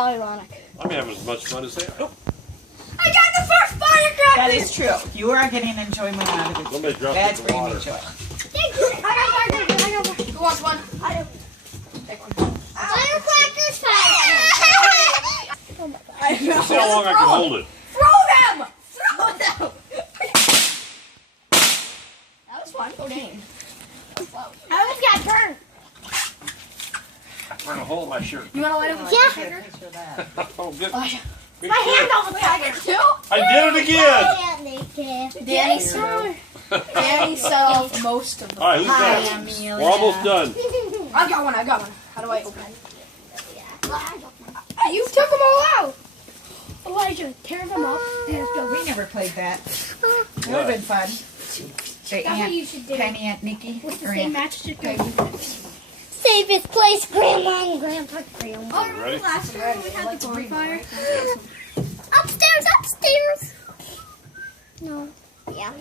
how ironic. I'm having as much fun as they are. Oh, I got the first firecracker! That is true. You are getting enjoyment out of it. somebody dropped That's it in the bringing water. me joy. Thank you. I got firecrackers. I got firecrackers. Who wants one? I do. Take one. Firecrackers, firecrackers. Oh my god. Let's see how long I can hold it. Throw them! Throw them! That was fun. Go dang. I almost got burned. I'm trying to hold my shirt. You want to light up a firecracker? Oh, good. My Good hand shit. on the firecracker too? I did it again. Danny set off most of them. All right, who's next? Amelia. We're almost done. I got one. How do I open it? You took them all out. Elijah, tear them up. We never played that. That would have been fun. The That's what you Aunt should do. Penny, Aunt Nikki. With the or same Aunt matchstick. Safest place, Grandma and Grandpa. Grandma. Oh, Ready? last time we had the bonfire? Upstairs. No. Yeah.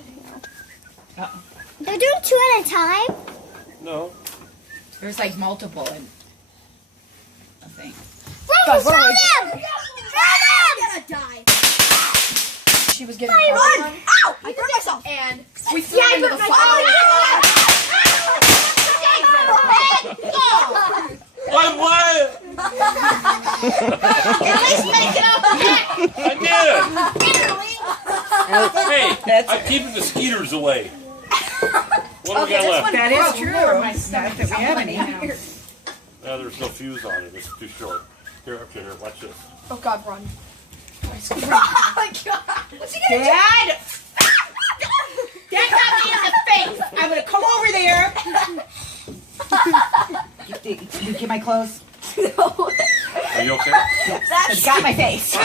Uh-oh. They're doing two at a time. No. There's like multiple in I think. Throw them! I'm gonna die. She was getting Run! caught. Ow! I burned myself. And we threw him into the fire. I'm lying. At least make it up. I did. Hey, I'm keeping the skeeters away. What do we got left? That is true. Not that we have any. There's no fuse on it. It's too short. Here, up here. Watch this. Oh God, run. Oh my God. What's he gonna Dad! Dad got me in the face! I'm gonna come over there! You get my clothes? do? Are you okay? Yes. Got my face.